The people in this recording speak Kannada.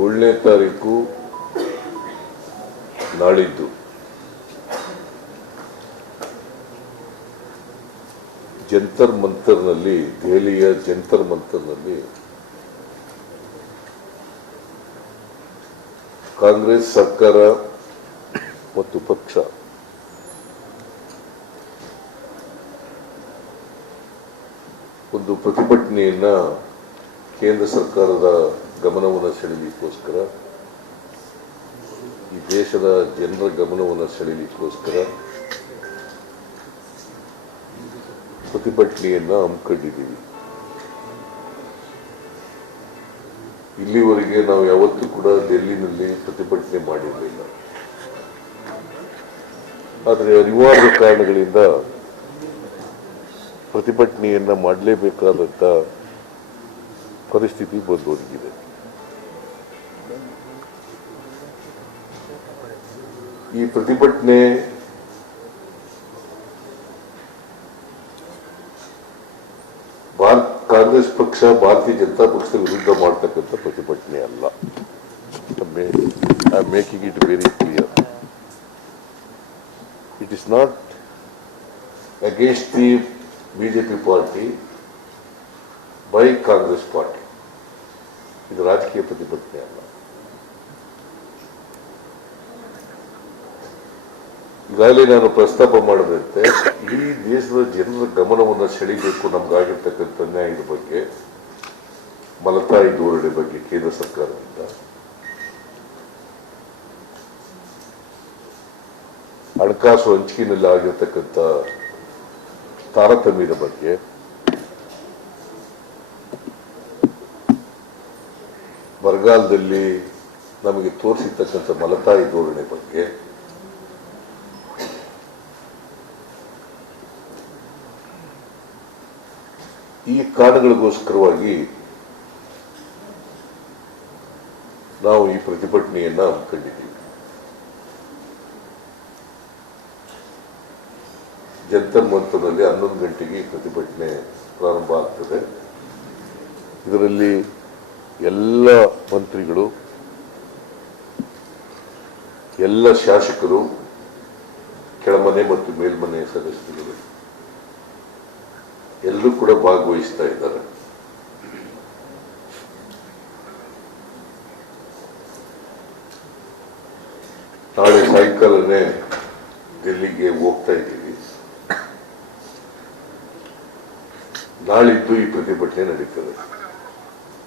7ನೇ ತಾರೀಕು ನಾಳಿದ್ದು ಜಂತರ್ ಮಂತರ್ನಲ್ಲಿ, ದೆಹಲಿಯ ಜಂತರ್ ಮಂತರ್ನಲ್ಲಿ ಕಾಂಗ್ರೆಸ್ ಸರ್ಕಾರ ಮತ್ತು ಪಕ್ಷ ಒಂದು ಪ್ರತಿಭಟನೆಯನ್ನ ಕೇಂದ್ರ ಸರ್ಕಾರದ ಗಮನವನ್ನು ಸೆಳೆಯಲಿಕ್ಕೋಸ್ಕರ, ಈ ದೇಶದ ಜನರ ಗಮನವನ್ನು ಸೆಳೆಯಲಿಕ್ಕೋಸ್ಕರ ಪ್ರತಿಭಟನೆಯನ್ನ ಹಮ್ಮಿಕೊಂಡಿದ್ದೀವಿ. ಇಲ್ಲಿವರೆಗೆ ನಾವು ಯಾವತ್ತೂ ಕೂಡ ಡೆಲ್ಲಿನಲ್ಲಿ ಪ್ರತಿಭಟನೆ ಮಾಡಿರಲಿಲ್ಲ. ಆದರೆ ಅನಿವಾರ್ಯ ಕಾರಣಗಳಿಂದ ಪ್ರತಿಭಟನೆಯನ್ನ ಮಾಡಲೇಬೇಕಾದಂತ ಪರಿಸ್ಥಿತಿ ಬಂದೊದಗಿದೆ. ಈ ಪ್ರತಿಭಟನೆ ಕಾಂಗ್ರೆಸ್ ಪಕ್ಷ ಭಾರತೀಯ ಜನತಾ ಪಕ್ಷದ ವಿರುದ್ಧ ಮಾಡತಕ್ಕಂಥ ಪ್ರತಿಭಟನೆ ಅಲ್ಲ. I am making it very clear. It is not against the BJP party by Congress party. ಇದು ರಾಜಕೀಯ ಪ್ರತಿಭಟನೆ ಅಲ್ಲ. ಈಗಾಗಲೇ ನಾನು ಪ್ರಸ್ತಾಪ ಮಾಡದಂತೆ ಈ ದೇಶದ ಜನರ ಗಮನವನ್ನು ಸೆಳೆಯಬೇಕು ನಮ್ಗಾಗಿರ್ತಕ್ಕಂಥ ನ್ಯಾಯದ ಬಗ್ಗೆ, ಮಲತಾಯಿ ಧೋರಣೆ ಬಗ್ಗೆ ಕೇಂದ್ರ ಸರ್ಕಾರದಿಂದ, ಹಣಕಾಸು ಹಂಚಿಕೆಯಲ್ಲಿ ಆಗಿರ್ತಕ್ಕಂಥ ತಾರತಮ್ಯದ ಬಗ್ಗೆ, ಬರಗಾಲದಲ್ಲಿ ನಮಗೆ ತೋರಿಸಿರ್ತಕ್ಕಂಥ ಮಲತಾಯಿ ಧೋರಣೆ ಬಗ್ಗೆ, ಈ ಕಾರಣಗಳಿಗೋಸ್ಕರವಾಗಿ ನಾವು ಈ ಪ್ರತಿಭಟನೆಯನ್ನ ಹಮ್ಮಿಕೊಂಡಿದ್ದೀವಿ. ಜಂತರ್ ಮಂತರ್ನಲ್ಲಿ 11 ಗಂಟೆಗೆ ಪ್ರತಿಭಟನೆ ಪ್ರಾರಂಭ ಆಗ್ತದೆ. ಇದರಲ್ಲಿ ಎಲ್ಲ ಮಂತ್ರಿಗಳು, ಎಲ್ಲ ಶಾಸಕರು, ಕೆಳಮನೆ ಮತ್ತು ಮೇಲ್ಮನೆ ಸದಸ್ಯರು ಎಲ್ಲರೂ ಕೂಡ ಭಾಗವಹಿಸ್ತಾ ಇದ್ದಾರೆ. ನಾಳೆ ಸಾಯಂಕಾಲನೇ ಡೆಲ್ಲಿಗೆ ಹೋಗ್ತಾ ಇದ್ದೀವಿ. ನಾಳಿದ್ದು ಈ ಪ್ರತಿಭಟನೆ ನಡೀತದೆ.